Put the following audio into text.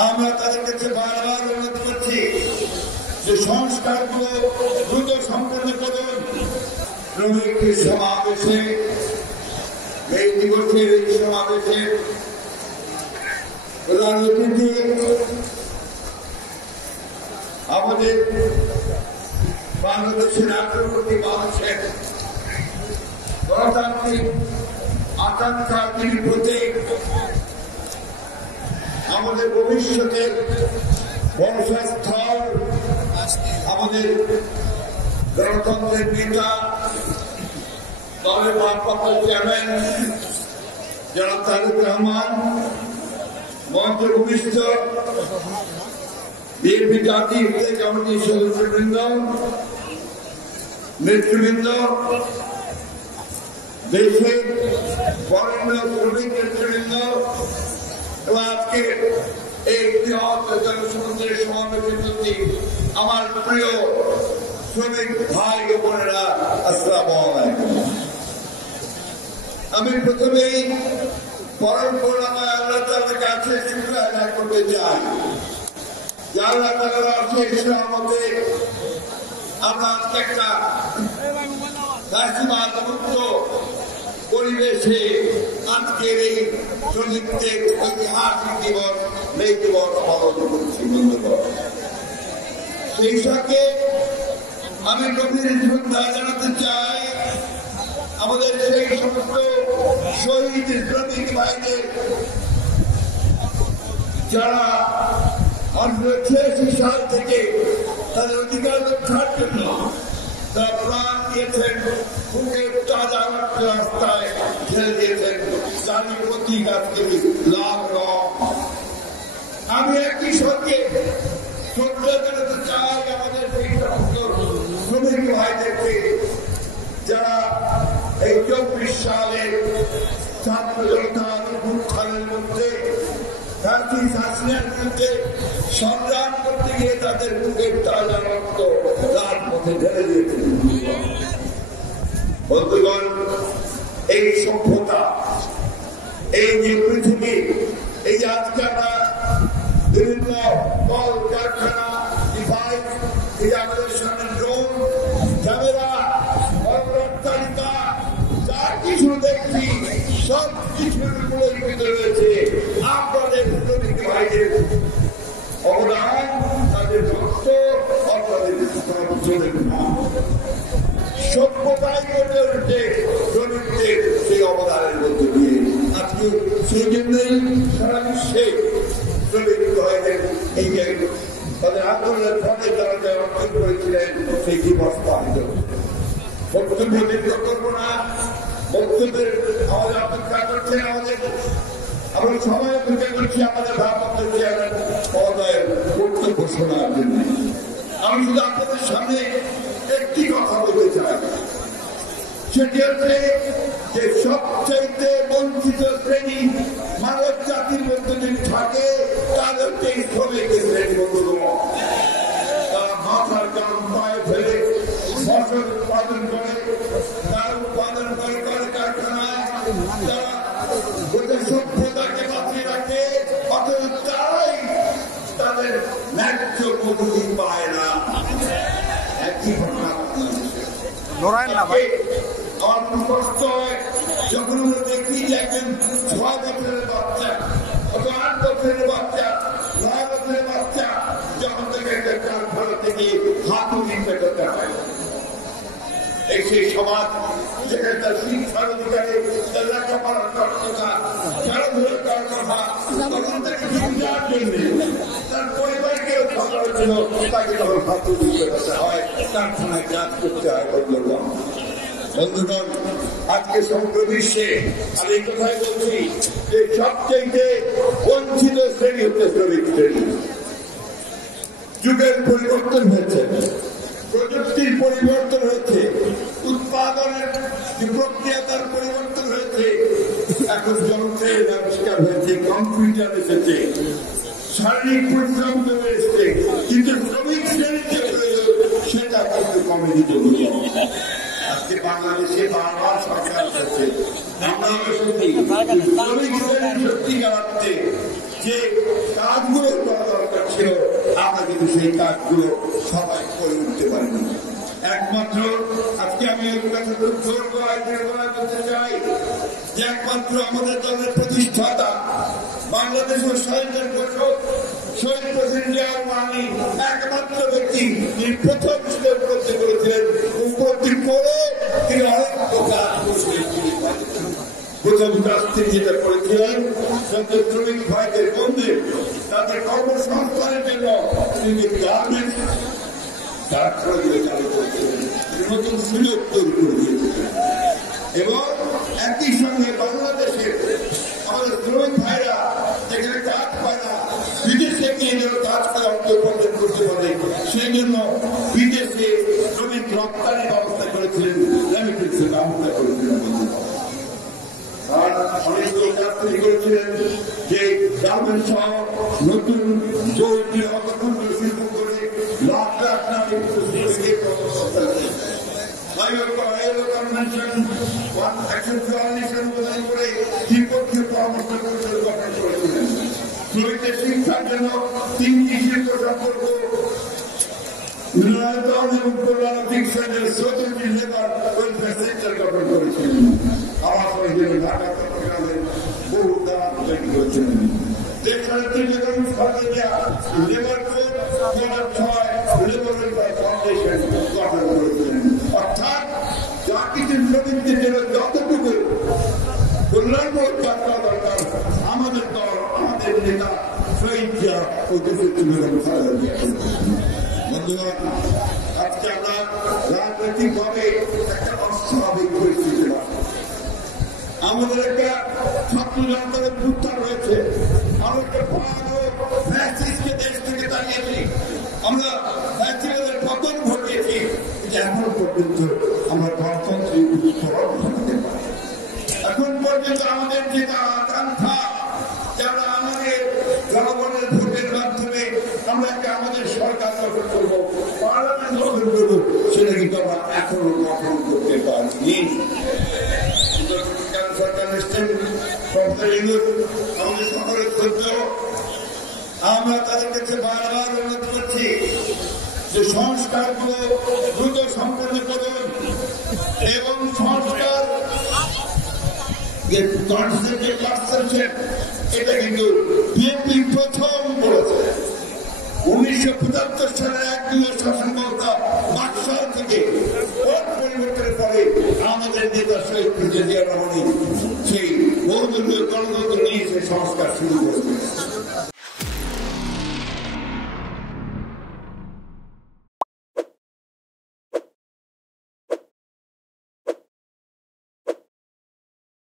আমরা তাদের কাছে বারবার অনুরোধ করছি যে সংস্কারগুলো দ্রুত সম্পন্ন করুন। শ্রমিক সমাবেশে এই দিবসের এই সমাবেশে প্রধান অতিথি আমাদের বাংলাদেশের 18 কোটি মানুষের গণতান্ত্রিক আকাঙ্ক্ষা তিনি প্রতীক, আমাদের ভবিষ্যতের ভরসাস্থল, আমাদের গণতন্ত্রের নেতা, দলের ভারপ্রাপ্ত চেয়ারম্যান জনাব তারেক রহমান, মঞ্চে ভূমিষ্ঠ বিএনপি জাতীয় কমিটির সদস্যবৃন্দ, নেতৃবৃন্দ, দেশের বরেণ্য শ্রমিক নেতৃবৃন্দ এবং আজকে এই বৃহৎ জনসমুদ্রের সমাবেশের প্রতি আমার প্রিয় শ্রমিক ভাই ও বোনেরা, আসসালামু আলাইকুম। আমি প্রথমেই পরম করুণাময় আল্লাহ তাআলার কাছে শুকর আদায় করতে চাই যে আল্লাহ তাআলার অশেষ রহমতে আমরা একটা ফ্যাসিবাদ মুক্ত পরিবেশে আজকের এই শ্রমিকদের ঐতিহাসিক দিবস এই দিবস পালন করছি। সেই সাথে আমি গভীর শ্রদ্ধা জানাতে চাই আমাদের সেই সমস্ত শহীদ শ্রমিক ভাইদের যারা 1986 সাল থেকে তাদের অধিকার রক্ষার জন্য তারা প্রাণ দিয়েছেন, বুকের তাজা রাস্তায় ছেড়ে দিয়েছেন, তারই প্রতীক আজকে লাল রং। আমি একই সঙ্গে শ্রদ্ধা জানাতে চাই আমাদের সেই সমস্ত শ্রমিক ভাইদেরকে যারা এই 24 সালে ছাত্র জনতার উত্থানের মধ্যে সংগ্রাম করতে গিয়ে তাদের বুকের তাজা রক্ত রাজপথে ঢেলে দিয়েছেন। বন্ধুগণ, এই সভ্যতা, এই যে পৃথিবী, এই যে আজকে আমরা বিভিন্ন কল কারখানা, ডিভাইস, এই যে আমাদের সামনে ড্রোন, ক্যামেরা, অট্টালিকা, যা কিছু দেখছি সব কিছুর ভিতরে রয়েছে আপনাদের শ্রমিক ভাইদের অবদান, তাদের রক্ত, আপনাদের সভ্যতাই গড়ে উঠে শ্রমিকদের সেই অবদানের মধ্যে দিয়ে। আজকে সেই জন্যই সারা বিশ্বে শ্রমিক ভাইদের এই যে তাদের আন্দোলনের ফলে তারা যা অর্জন করেছিলেন সেই দিবস পালিত। বক্তব্য দীর্ঘ করবো না, বক্তব্যের আমাদের অপেক্ষা করছেন, আমরা সবাই অপেক্ষা করছি আমাদের ভারপ্রাপ্ত চেয়ারম্যান মহোদয়ের বক্তব্য শোনার জন্য। আমি শুধু আপনাদের সামনে একটি কথা বলতে চাই, সেটি হচ্ছে যে সবচাইতে বঞ্চিত শ্রেণী মানব জাতির মধ্যে যদি থাকে তাদের এই শ্রমিকের শ্রেণী। বন্ধুগণ, তারা মাথার গান পায়ে ফেলে ফসল উৎপাদন করে, তার উৎপাদন করে কারখানায়, তারা সভ্যতাকে বাঁচিয়ে রাখে, অথচ তারাই তাদের ন্যায্য মজুরি পায় না। একই ঘটনা আমার কষ্ট হয় যখন আমরা দেখি যে একজন 6 বছরের বাচ্চা অথবা 8 বছরের বাচ্চা, 9 বছরের বাচ্চা যখন থেকে একটা কারখানা থেকে হাতুড়ি পেটাতে হয়। এই সেই সমাজ যেখানে তার শিক্ষার অধিকারে, তার লেখাপড়ার দক্ষতা, খেলাধুলার কথা, তখন তাকে শিক্ষার জন্য তার পরিবারকে থাকার জন্য তাকে তখন হাতুড়ি পেটাতে হয়, কারখানায় কাজ করতে হয়। বন্ধুগণ, আজকে সমগ্র বিশ্বে আমি এই কথাই বলছি যে সবচেয়ে বঞ্চিত শ্রেণী হচ্ছে শ্রমিক শ্রেণী। যুগের পরিবর্তন হয়েছে, প্রযুক্তির পরিবর্তন হয়েছে, উৎপাদনের যে প্রক্রিয়া তার পরিবর্তন হয়েছে, এখন যন্ত্রের আবিষ্কার হয়েছে, কম্পিউটার এসেছে, শারীরিক পরিশ্রম কমে এসছে, কিন্তু শ্রমিক শ্রেণীর যে প্রয়োজন সেটা কিন্তু কমে দিতে হবে। আজকে বাংলাদেশে বারবার সরকার হচ্ছে, আমরা সত্যিকার অর্থে যে কাজগুলো ছিল, আমরা কিন্তু সেই কাজগুলো সবাই করে উঠতে পারিনি। একমাত্র আজকে আমি জোর বলতে চাই যে একমাত্র আমাদের দলের প্রতিষ্ঠাতা বাংলাদেশের স্বাধীনতার ঘোষক শহীদ প্রেসিডেন্ট জিয়াউর রহমান একমাত্র ব্যক্তি তিনি প্রথম উপলব্ধি করেছিলেন, উপলব্ধি করে তিনি অনেক কাজ করেছিলেন। প্রথম কাজ তিনি যেটা করেছিলেন শ্রমিক ভাইদের বন্ধে তাদের কর্মসংস্থানের জন্য তিনি গার্মেন্টস কারখানাগুলো চালু করেছিলেন, নতুন সুযোগ তৈরি করে দিয়েছিলেন। এবং একই সঙ্গে বাংলাদেশের আমাদের শ্রমিক ভাইরা যেখানে কাজ পায় না, বিদেশে গিয়ে যেন কাজ পায় অর্থ উপার্জন করতে পারে, সেই জন্য বিদেশে শ্রমিক রপ্তানি ব্যবস্থা করেছিলেন, রেমিটেন্সের ব্যবস্থা করেছিলেন। আর অনেকগুলো কাজ তৈরি করেছিলেন যে গার্মেন্টস সহ নতুন জরুরি অর্থতন্ত্র শিল্প করে লাখ লাখ নামে শ্রমিকদের শিক্ষার জন্য 3টি শিল্প সম্পর্ক গঠন করেছিলেন। আমার জন্য ঢাকা চট্টগ্রামের বহু দাঁড় তৈরি করেছিলেন। দেশনেত্রী Begum Khaleda labour code 2006 labour welfare foundation গঠন করেছিলেন। অর্থাৎ যা কিছু শ্রমিকদের জন্য যতটুকু কল্যাণমূলক কাজ করা দরকার আমাদের দল, আমাদের নেতা শহীদ জিয়া ও দেশনেত্রী বেগম খালেদা জিয়া। বন্ধুগণ, আজকে আমরা রাজনৈতিকভাবে একটা অস্বাভাবিক পরিস্থিতি পাচ্ছি। আমাদের একটা ছাত্র জনতার উত্থান রয়েছে, আমরা একটা ভয়ানক ফ্যাসিস্টকে দেশ থেকে তাড়িয়েছি, আমরা ফ্যাসিস্টদের পতন ঘটিয়েছি। এখন পর্যন্ত আমরা গণতন্ত্রের উত্তরণ ঘটাতে পারি। এখন পর্যন্ত আমাদের যে আকাঙ্ক্ষা যারা আমাদের জনগণের ভোটের মাধ্যমে আমরা একটা আমাদের সরকার গঠন করবো, পার্লামেন্ট গঠন করবো, সেটা কিন্তু আমরা এখনো গঠন করতে পারিনি। সরকার এসছেন আমাদের সকলের ধৈর্য, আমরা তাদের কাছে বারবার অনুরোধ করছি যে সংস্কারগুলো দ্রুত সম্পন্ন করুন এবং সংস্কার এটা কিন্তু বিএনপি প্রথম করেছে। 1975 সালের 1 শাসন ব্যবস্থা বাকশাল থেকে পরিবর্তনের পরে আমাদের নেতা শহীদ প্রেসিডেন্ট জিয়া রহমান সেই বহুদলীয় গণতন্ত্র নিয়ে সেই সংস্কার শুরু করেছে।